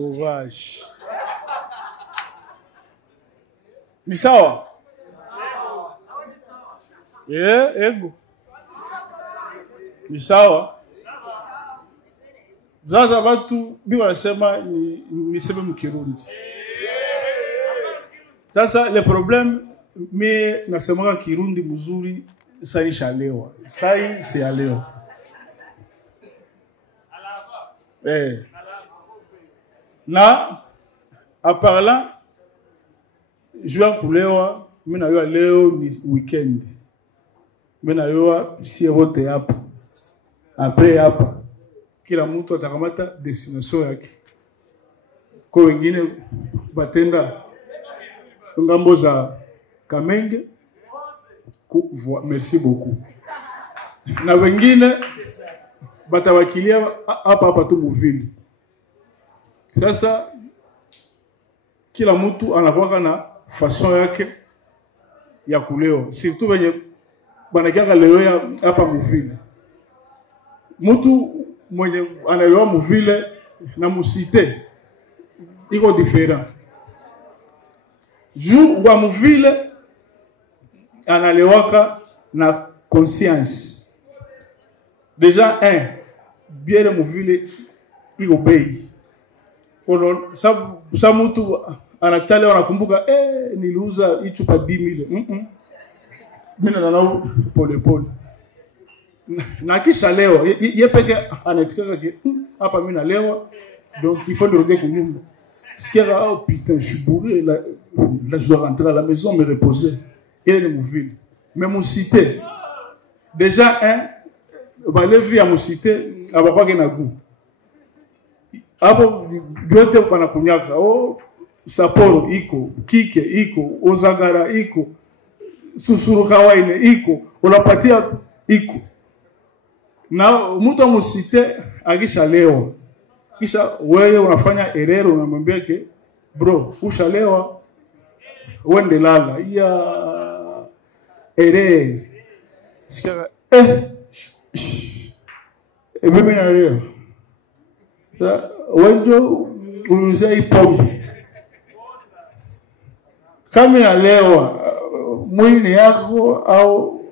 sauvage. Ni sawa? Ego. Ni sawa? Zaza watu biwa nasema niseme mkirundi. Sasa le problème mi nasema kirundi mzuri sai shalewa. Sai si aleo. Na à part là jua kulewa mimi nayo leo ni weekend. Mimi nayo si wote hapa. Après hapa kila mtu atakamata destination yake. Kwa wengine batenda ngambo za Kamenge. Merci beaucoup. Na wengine batawakilia hapa tu muvili. Sasa kila mtu anakuwa na façon yake ya kulewa. Surtout wenye banakianga leo ya hapa muvili. Mtu mwenye analewa muvile na musite iko different. Juu wa muvile analewaka na conscience. Déjà bien le muvile iko bei. Ono sa mtu anatale wanakumbuka niliuza ichupa 10,000. Mimi na pole pole. Na kisha leo yepeke anatikaka ke hapa mimi nalewa donc il faut le dire kunyumba. Sikia oh putain je suis bourré là je dois rentrer à la maison me reposer. Il est mon ville. Mais mon cité déjà ba levi ya musite abakwa ke na goût. Abo biote bana kunyaka Sapporo iko, Kike iko, Ozagara iko, Susuru Kawaine iko, unapatia iko. Na mtu musite akisha leo. Kisha wewe unafanya erreur unamwambia ke bro, ushalewa wende lala. Ya erreur. Sikia mimi na leo. Wenjo unuzai pombe. Kama nalewa mwili yako au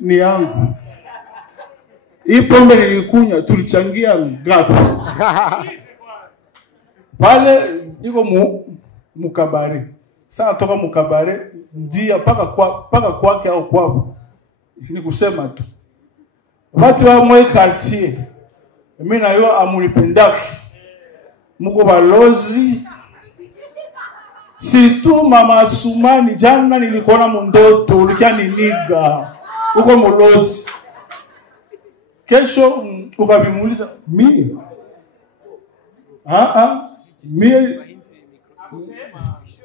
ni yangu. Hii pombe nilikunya tulichangia ngapi? Pale iko mukabare. Sasa toka mukabare ndia paka kwake au kwao. Ni kusema tu. Watu wa mwe quartier. Mimi na yo amulipendaki. Muko balozi. Situ mama Sumani jana nilikuona mundoto ulikia niniga. Uko mulozi. Kesho ukabimuuliza mimi.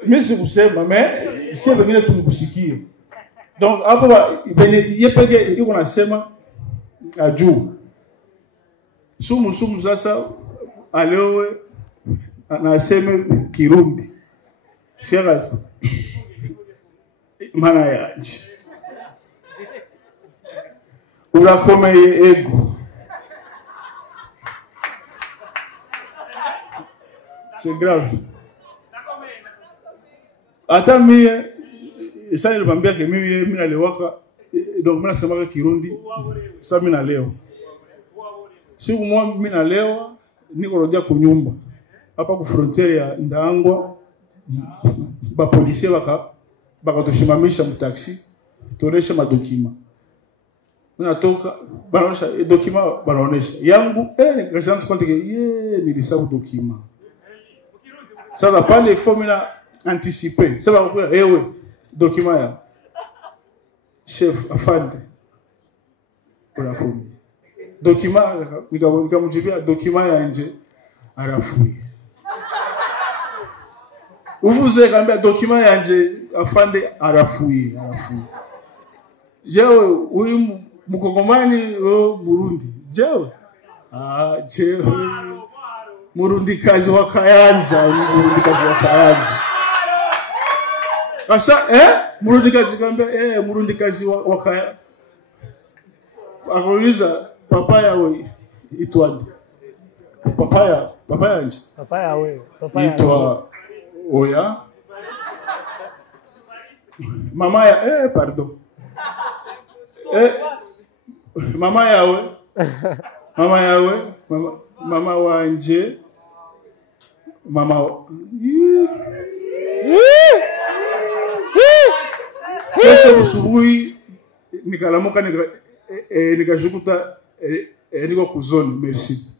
Mimi sikusema mais si wengine tumkusikia. Donc hapo yepeke iko nasema ajuu. Sumu sasa alewe anasema Kirundi. Sera mana yaje. Urakomeye ego. C'est grave. Hata mimi sasa nilipambia ke mimi nalewaka donc mimi nasema Kirundi sasa mimi naleo. Siku moja mimi nalewa niko rodia kunyumba. Hapa ku frontiere ya Ndangwa ba polisi bakatushimamisha mtaxi tuonesha madokima. Natoka banaonesha dokima banaonesha yangu nikasema kwante nilisahau dokima. Sasa pale formula anticiper. Sasa kwa ewe dokima ya chef afande. Kwa kumi. Dokima nikamjibia dokima ya nje arafui. Uvuze kambia dokima ya nje afande arafui. Jewe huyu mkongomani Burundi. Jewe jewe Murundi kazi wa Kayanza. Sasa Murundi kazi kambia Murundi kazi wa Kayanza. Akauliza papa yawe itwadi. Papa yanje. Papa we. Papa ya. Itwa Oya. Mama ya pardon. Mama yawe. Mama yawe. Mama wanje. Mama. Kesho usubuhi nikalamuka nikashukuta niko kuzoni. Merci.